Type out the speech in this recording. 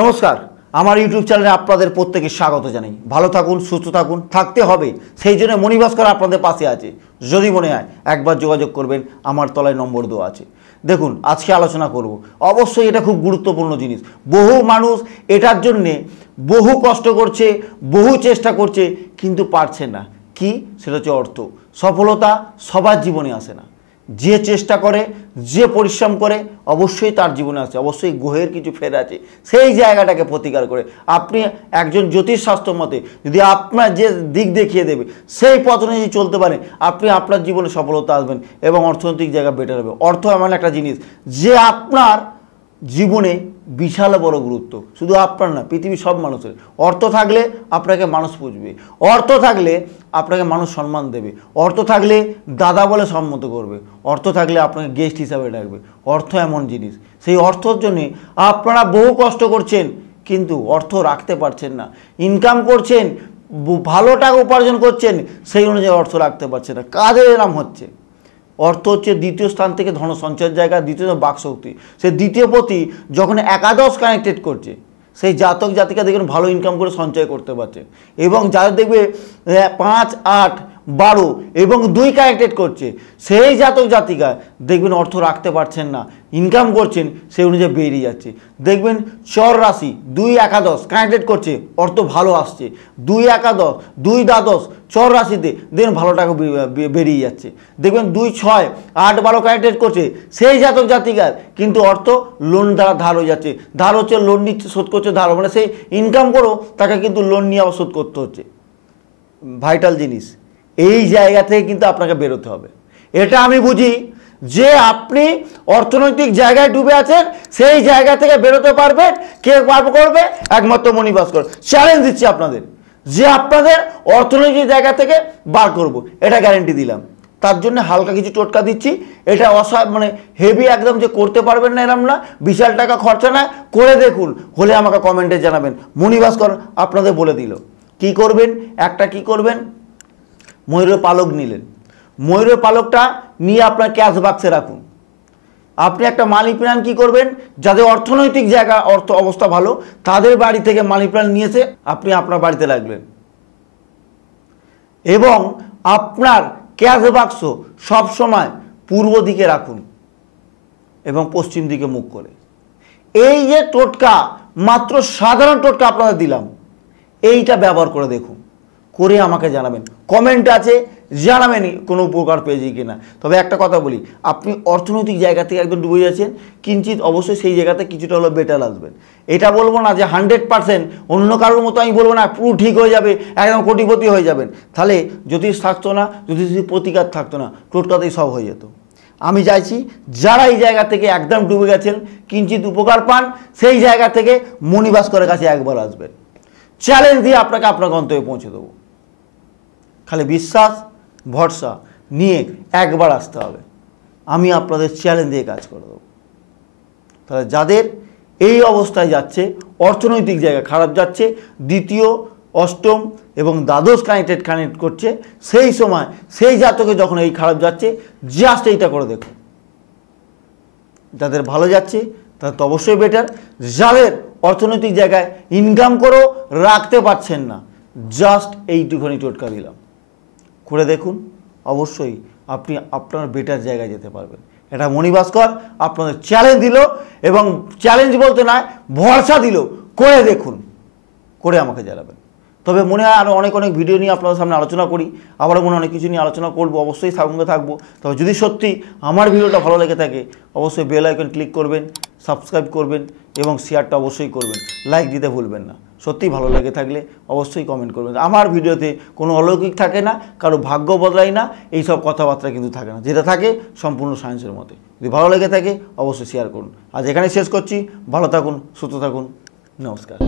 নমস্কার, আমার ইউটিউব চ্যানেলে আপনাদের প্রত্যেকে স্বাগত জানাই। ভালো থাকুন, সুস্থ থাকুন, থাকতে হবে, সেই জন্য মণিভাস্কর আপনাদের পাশে আছে। যদি মনে হয় একবার যোগাযোগ করবেন, আমার তলায় নম্বর দেওয়া আছে। দেখুন, আজকে আলোচনা করব, অবশ্যই এটা খুব গুরুত্বপূর্ণ জিনিস। বহু মানুষ এটার জন্যে বহু কষ্ট করছে, বহু চেষ্টা করছে, কিন্তু পারছে না। কি? সেটা হচ্ছে অর্থ। সফলতা সবার জীবনে আসে না। যে চেষ্টা করে, যে পরিশ্রম করে, অবশ্যই তার জীবনে আসে। অবশ্যই গ্রহের কিছু ফের আছে, সেই জায়গাটাকে প্রতিকার করে আপনি একজন জ্যোতিষশাস্ত্র মতে যদি আপনার যে দিক দেখিয়ে দেবে সেই পথ অনুযায়ী চলতে পারেন, আপনি আপনার জীবনে সফলতা আসবেন এবং অর্থনৈতিক জায়গা বেটার হবে। অর্থ এমন একটা জিনিস যে আপনার জীবনে বিশাল বড় গুরুত্ব, শুধু আপনার না, পৃথিবীর সব মানুষের। অর্থ থাকলে আপনাকে মানুষ বুঝবে, অর্থ থাকলে আপনাকে মানুষ সম্মান দেবে, অর্থ থাকলে দাদা বলে সম্মত করবে, অর্থ থাকলে আপনাকে গেস্ট হিসাবে ডাকবে। অর্থ এমন জিনিস, সেই অর্থর জন্যে আপনারা বহু কষ্ট করছেন, কিন্তু অর্থ রাখতে পারছেন না। ইনকাম করছেন, ভালো টাকা উপার্জন করছেন, সেই অনুযায়ী অর্থ রাখতে পারছেন না। কাজের এরম হচ্ছে। অর্থ হচ্ছে দ্বিতীয় স্থান থেকে ধন সঞ্চয়ের জায়গা, দ্বিতীয় বাকশক্তি। সে দ্বিতীয় পতি যখন একাদশ কানেক্টেড করছে, সেই জাতক জাতিকা দেখবেন ভালো ইনকাম করে সঞ্চয় করতে পারছে। এবং যাদের দেখবে 5, 8, 12 এবং 2 কানেক্টেড করছে, সেই জাতক জাতিকা দেখবেন অর্থ রাখতে পারছেন না, ইনকাম করছেন সেই অনুযায়ী বেরিয়ে যাচ্ছে। দেখবেন চর রাশি 2 একাদশ কানেক্টেড করছে, অর্থ ভালো আসছে। 2 একাদশ, 2 দ্বাদশ চর রাশিতে দেখবেন ভালো টাকা বেরিয়ে যাচ্ছে। দেখবেন 2, 6, 8, 12 কানেক্টেড করছে, সেই জাতক জাতিকার কিন্তু অর্থ লোন দ্বারা ধার হয়ে যাচ্ছে। ধার হচ্ছে, লোন নিচ্ছে, শোধ করছে, ধার মানে সেই ইনকাম করো, তাকে কিন্তু লোন নিয়ে আবার শোধ করতে হচ্ছে। ভাইটাল জিনিস, এই জায়গা থেকে কিন্তু আপনাকে বেরোতে হবে। এটা আমি বুঝি যে আপনি অর্থনৈতিক জায়গায় ডুবে আছেন, সেই জায়গা থেকে বেরোতে পারবেন। কে করবে? একমাত্র মণিভাস্কর। চ্যালেঞ্জ দিচ্ছি আপনাদের যে আপনাদের অর্থনৈতিক জায়গা থেকে বার করব, এটা গ্যারেন্টি দিলাম। তার জন্য হালকা কিছু টোটকা দিচ্ছি। এটা মানে হেভি একদম যে করতে পারবেন না এরম না, বিশাল টাকা খরচা না, করে দেখুন, হলে আমাকে কমেন্টে জানাবেন। মণিভাস্কর আপনাদের বলে দিল কি করবেন। একটা কি করবেন, ময়ূরের পালক নিলেন, ময়ূরের পালকটা নিয়ে আপনার ক্যাশ বাক্সে রাখুন। আপনি একটা মানি প্ল্যান্ট কি করবেন, যাদের অর্থনৈতিক জায়গা, অর্থ অবস্থা ভালো, তাদের বাড়ি থেকে মানি প্ল্যান্ট নিয়ে এসে আপনি আপনার বাড়িতে রাখলেন। এবং আপনার ক্যাশ বাক্স সবসময় পূর্ব দিকে রাখুন এবং পশ্চিম দিকে মুখ করে। এই যে টোটকা, মাত্র সাধারণ টোটকা আপনাদের দিলাম, এইটা ব্যবহার করে দেখুন, করে আমাকে জানাবেন। কমেন্ট আছে, জানাবেনই কোনো উপকার পেয়েছি কিনা। তবে একটা কথা বলি, আপনি অর্থনৈতিক জায়গা থেকে একদম ডুবে যাচ্ছেন, কিঞ্চিত অবশ্যই সেই জায়গাতে কিছুটা হলো বেটার আসবেন। এটা বলবো না যে 100% অন্য কারোর মতো, আমি বলবো না পুরো ঠিক হয়ে যাবে, একদম কোটিপতি হয়ে যাবেন। তাহলে জ্যোতিষ থাকতো না, জ্যোতিষী প্রতিকার থাকতো না, টোটকাতেই সব হয়ে যেত। আমি চাইছি যারা এই জায়গা থেকে একদম ডুবে গেছেন, কিঞ্চিত উপকার পান, সেই জায়গা থেকে মণিভাস্করের কাছে একবার আসবেন। চ্যালেঞ্জ দিয়ে আপনাকে আপনার গন্তব্যে পৌঁছে দেবো। খালি বিশ্বাস ভরসা নিয়ে একবার আসতে হবে। আমি আপনাদের চ্যালেঞ্জ দিয়ে কাজ করে দেবো। তাহলে যাদের এই অবস্থায় যাচ্ছে, অর্থনৈতিক জায়গা খারাপ যাচ্ছে, দ্বিতীয়, অষ্টম এবং দ্বাদশ কানেক্ট করছে, সেই সময় সেই জাতকে যখন এই খারাপ যাচ্ছে, জাস্ট এইটা করে দেখুন। যাদের ভালো যাচ্ছে তাদের তো অবশ্যই বেটার। যাদের অর্থনৈতিক জায়গায় ইনকাম করেও রাখতে পারছেন না, জাস্ট এইটুখানি টোটকা দিলাম, করে দেখুন, অবশ্যই আপনি আপনার বেটার জায়গায় যেতে পারবেন। এটা মণিভাস্কর আপনাদের চ্যালেঞ্জ দিল, এবং চ্যালেঞ্জ বলতে নয়, ভরসা দিল, করে দেখুন, করে আমাকে জানাবেন। তবে মনে হয় আরও অনেক ভিডিও নিয়ে আপনাদের সামনে আলোচনা করি, আবারও মনে অনেক কিছু নিয়ে আলোচনা করবো, অবশ্যই সঙ্গে থাকবো। তবে যদি সত্যি আমার ভিডিওটা ভালো লেগে থাকে, অবশ্যই বেল আইকন ক্লিক করবেন, সাবস্ক্রাইব করবেন এবং শেয়ারটা অবশ্যই করবেন, লাইক দিতে ভুলবেন না। সত্যি ভালো লেগে থাকলে অবশ্যই কমেন্ট করবেন। আমার ভিডিওতে কোনো অলৌকিক থাকে না, কারো ভাগ্য বদলায় না, এইসব কথাবার্তা কিন্তু থাকে না। যেটা থাকে সম্পূর্ণ সায়েন্সের মতে। যদি ভালো লেগে থাকে অবশ্যই শেয়ার করুন। আজ এখানে শেষ করছি। ভালো থাকুন, সুস্থ থাকুন, নমস্কার।